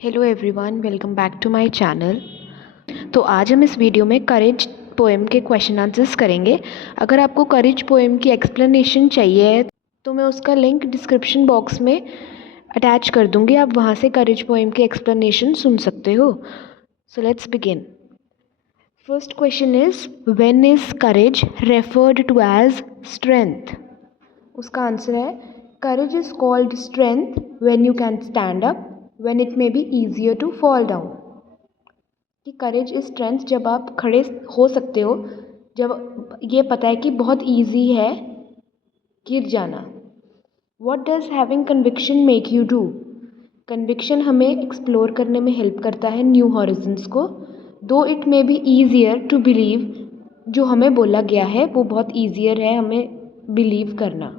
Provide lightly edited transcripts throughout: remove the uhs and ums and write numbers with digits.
Hello everyone, welcome back to my channel. तो आज हम इस वीडियो में करेज पोएम के क्वेश्चन आंसर्स करेंगे। अगर आपको करेज पोएम की एक्सप्लेनेशन चाहिए तो मैं उसका लिंक डिस्क्रिप्शन बॉक्स में अटैच कर दूंगी, आप वहाँ से करेज पोएम की एक्सप्लेनेशन सुन सकते हो। So let's begin. First question is, when is courage referred to as strength? उसका आंसर है, courage is called strength when you can stand up when it may be easier to fall down। कि courage is strength जब आप खड़े हो सकते हो, जब ये पता है कि बहुत ईजी है गिर जाना। What does having conviction make you do? Conviction हमें एक्सप्लोर करने में हेल्प करता है न्यू हॉरिजन्स को। Though it may be easier to believe, जो हमें बोला गया है वो बहुत ईजियर है हमें बिलीव करना।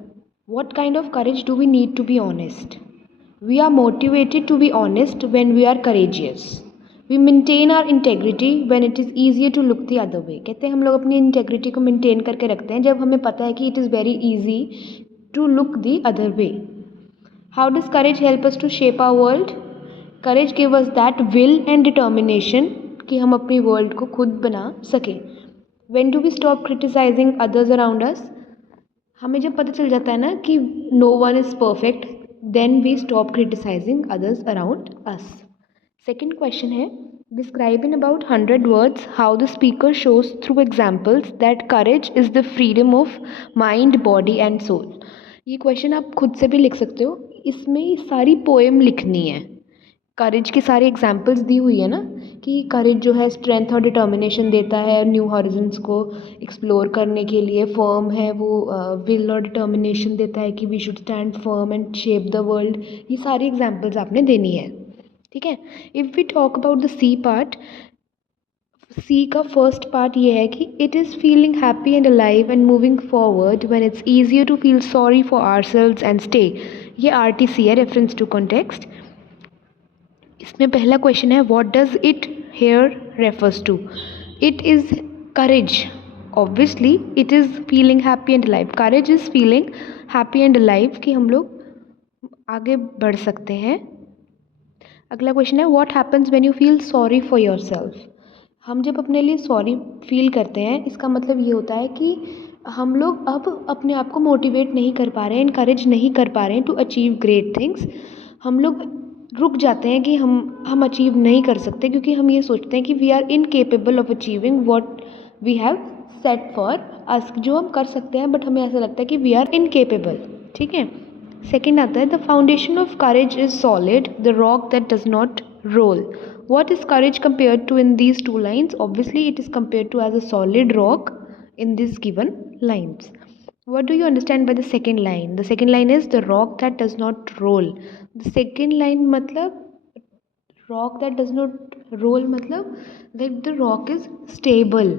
What kind of courage do we need to be honest? We are motivated to be honest when we are courageous. We maintain our integrity when it is easier to look the other way। कहते हैं हम लोग अपनी integrity को maintain करके रखते हैं जब हमें पता है कि it is very easy to look the other way। How does courage help us to shape our world? Courage give us that will and determination कि हम अपनी वर्ल्ड को खुद बना सकें। When do we stop criticizing others around us? हमें जब पता चल जाता है ना कि no one is perfect, then we stop criticizing others around us। Second question है, describe in about 100 words how the speaker shows through examples that courage is the freedom of mind, body and soul। ये question आप खुद से भी लिख सकते हो, इसमें सारी पोएम लिखनी है। करेज की सारी एग्जाम्पल्स दी हुई है ना, कि करेज जो है स्ट्रेंथ और डिटर्मिनेशन देता है न्यू हॉरिजन्स को एक्सप्लोर करने के लिए। फर्म है वो विल और डिटर्मिनेशन देता है कि we should stand firm and shape the world. ये सारी एग्जाम्पल्स आपने देनी है, ठीक है। If we talk about the C part, C का फर्स्ट पार्ट ये है कि it is feeling happy and alive and moving forward when it's easier to feel sorry for ourselves and stay. ये RTC है, रेफरेंस टू कॉन्टेक्स्ट। इसमें पहला question है, what does it here refers to? It is courage, obviously it is feeling happy and alive. Courage is feeling happy and alive कि हम लोग आगे बढ़ सकते हैं। अगला क्वेश्चन है, what happens when you feel sorry for your self? हम जब अपने लिए सॉरी फील करते हैं, इसका मतलब ये होता है कि हम लोग अब अपने आप को मोटिवेट नहीं कर पा रहे हैं, इनकरेज नहीं कर पा रहे हैं टू अचीव ग्रेट थिंग्स। हम लोग रुक जाते हैं कि हम अचीव नहीं कर सकते, क्योंकि हम ये सोचते हैं कि we are incapable of achieving what we have set for us. जो हम कर सकते हैं बट हमें ऐसा लगता है कि वी आर इनकेपेबल, ठीक है। सेकेंड आता है, the foundation of courage is solid, the rock that does not role. What is courage compared to in these two lines? Obviously it is compared to as a solid rock in these given lines। What do you understand by the second line? The second line is the rock that does not roll। The second line मतलब rock that does not roll मतलब that the rock is stable,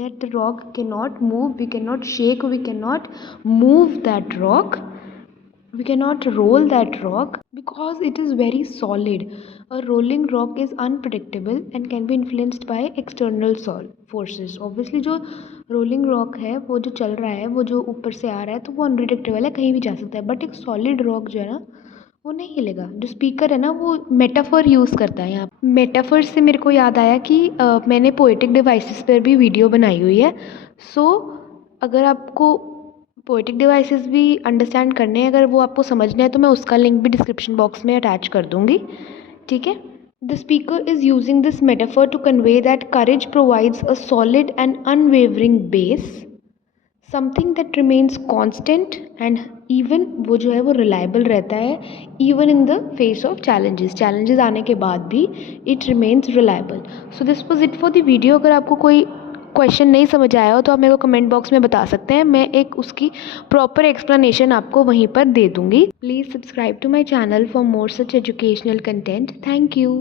that the rock cannot move, we cannot shake, we cannot move that rock, we cannot roll that rock because it is very solid। A rolling rock is unpredictable and can be influenced by external forces। Obviously जो rolling rock है, वो जो चल रहा है, वो जो ऊपर से आ रहा है, तो वो अनप्रिडिक्टेबल है, कहीं भी जा सकता है। बट एक सॉलिड रॉक जो है ना, वो नहीं हिलेगा। जो स्पीकर है ना, वो मेटाफर यूज़ करता है यहाँ। मेटाफर से मेरे को याद आया कि मैंने पोएटिक डिवाइसेस पर भी वीडियो बनाई हुई है। सो अगर आपको पोएटिक डिवाइसेस भी अंडरस्टैंड करने हैं, अगर वो आपको समझना है, तो मैं उसका लिंक भी डिस्क्रिप्शन बॉक्स में अटैच कर दूँगी, ठीक है। The speaker is using this metaphor to convey that courage provides a solid and unwavering base, something that remains constant and even, वो जो है वो रिलायबल रहता है even in the face of challenges आने के बाद भी it remains reliable. So this was it for the video. अगर आपको कोई क्वेश्चन नहीं समझ आया हो तो आप मेरे को कमेंट बॉक्स में बता सकते हैं, मैं एक उसकी प्रॉपर एक्सप्लेनेशन आपको वहीं पर दे दूँगी। Please subscribe to my channel for more such educational content. Thank you.